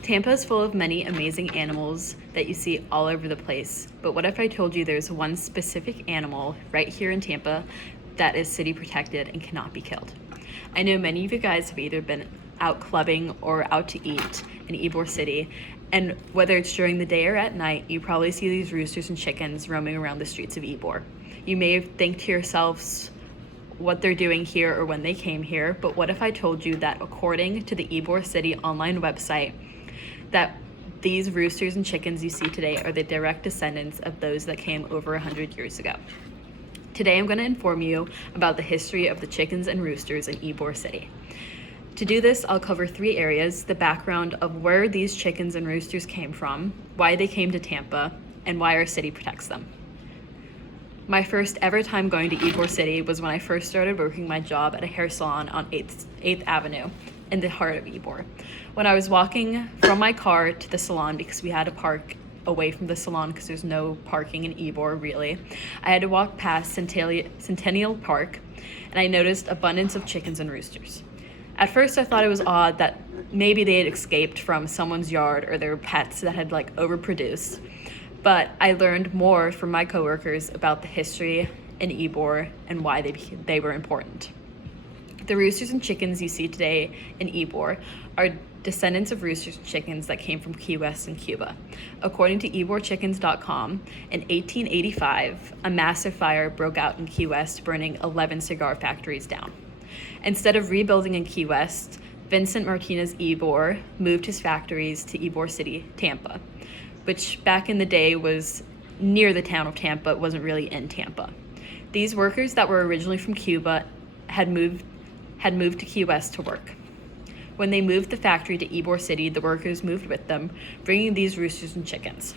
Tampa is full of many amazing animals that you see all over the place, but what if I told you there's one specific animal right here in Tampa that is city protected and cannot be killed? I know many of you guys have either been out clubbing or out to eat in Ybor City, and whether it's during the day or at night, you probably see these roosters and chickens roaming around the streets of Ybor. You may think to yourselves what they're doing here or when they came here, but what if I told you that according to the Ybor City online website, that these roosters and chickens you see today are the direct descendants of those that came over 100 years ago. Today I'm going to inform you about the history of the chickens and roosters in Ybor City. To do this, I'll cover 3 areas: the background of where these chickens and roosters came from, why they came to Tampa, and why our city protects them. My first ever time going to Ybor City was when I first started working my job at a hair salon on 8th Avenue in the heart of Ybor. When I was walking from my car to the salon, because we had to park away from the salon because there's no parking in Ybor really, I had to walk past Centennial Park, and I noticed abundance of chickens and roosters. At first I thought it was odd that maybe they had escaped from someone's yard or their pets that had overproduced, but I learned more from my coworkers about the history in Ybor and why they were important. The roosters and chickens you see today in Ybor are descendants of roosters and chickens that came from Key West in Cuba. According to YborChickens.com, in 1885, a massive fire broke out in Key West, burning 11 cigar factories down. Instead of rebuilding in Key West, Vincent Martinez Ybor moved his factories to Ybor City, Tampa, which back in the day was near the town of Tampa. It wasn't really in Tampa. These workers that were originally from Cuba had moved to Key West to work. When they moved the factory to Ybor City, the workers moved with them, bringing these roosters and chickens.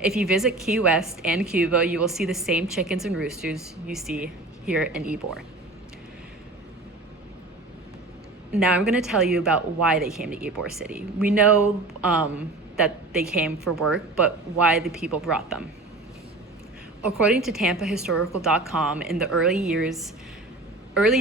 If you visit Key West and Cuba, you will see the same chickens and roosters you see here in Ybor. Now I'm going to tell you about why they came to Ybor City. We know that they came for work, but why the people brought them. According to TampaHistorical.com, in the early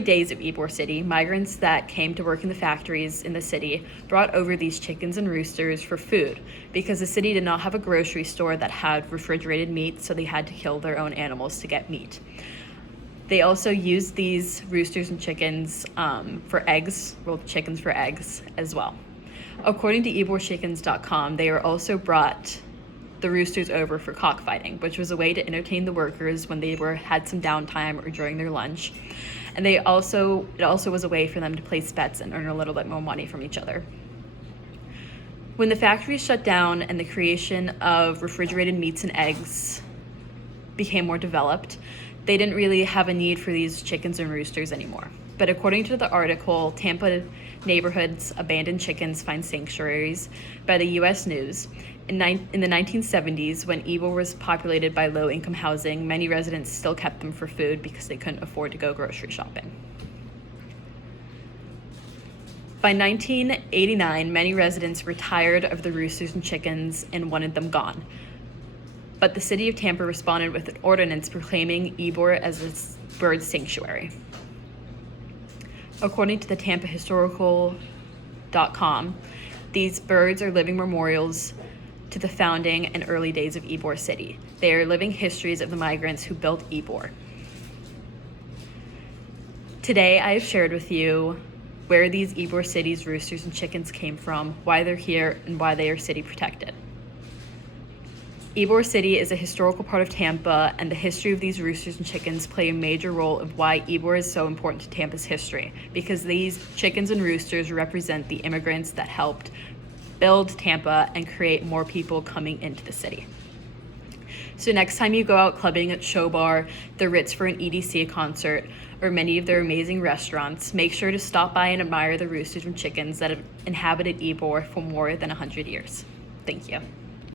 days of Ybor City, migrants that came to work in the factories in the city brought over these chickens and roosters for food because the city did not have a grocery store that had refrigerated meat, so they had to kill their own animals to get meat. They also used these roosters and chickens for eggs, chickens for eggs as well. According to YborChickens.com, they are also brought the roosters over for cockfighting, which was a way to entertain the workers when they had some downtime or during their lunch. And it also was a way for them to place bets and earn a little bit more money from each other. When the factories shut down and the creation of refrigerated meats and eggs became more developed, they didn't really have a need for these chickens and roosters anymore. But according to the article, Tampa Neighborhoods Abandoned Chickens Find Sanctuaries by the U.S. News, in the 1970s, when Ybor was populated by low-income housing, many residents still kept them for food because they couldn't afford to go grocery shopping. By 1989, many residents were tired of the roosters and chickens and wanted them gone. But the city of Tampa responded with an ordinance proclaiming Ybor as its bird sanctuary. According to the TampaHistorical.com, these birds are living memorials to the founding and early days of Ybor City. They are living histories of the migrants who built Ybor. Today, I have shared with you where these Ybor City's roosters and chickens came from, why they're here, and why they are city protected. Ybor City is a historical part of Tampa, and the history of these roosters and chickens play a major role of why Ybor is so important to Tampa's history, because these chickens and roosters represent the immigrants that helped build Tampa and create more people coming into the city. So next time you go out clubbing at Show Bar, the Ritz for an EDC concert, or many of their amazing restaurants, make sure to stop by and admire the roosters and chickens that have inhabited Ybor for more than 100 years. Thank you.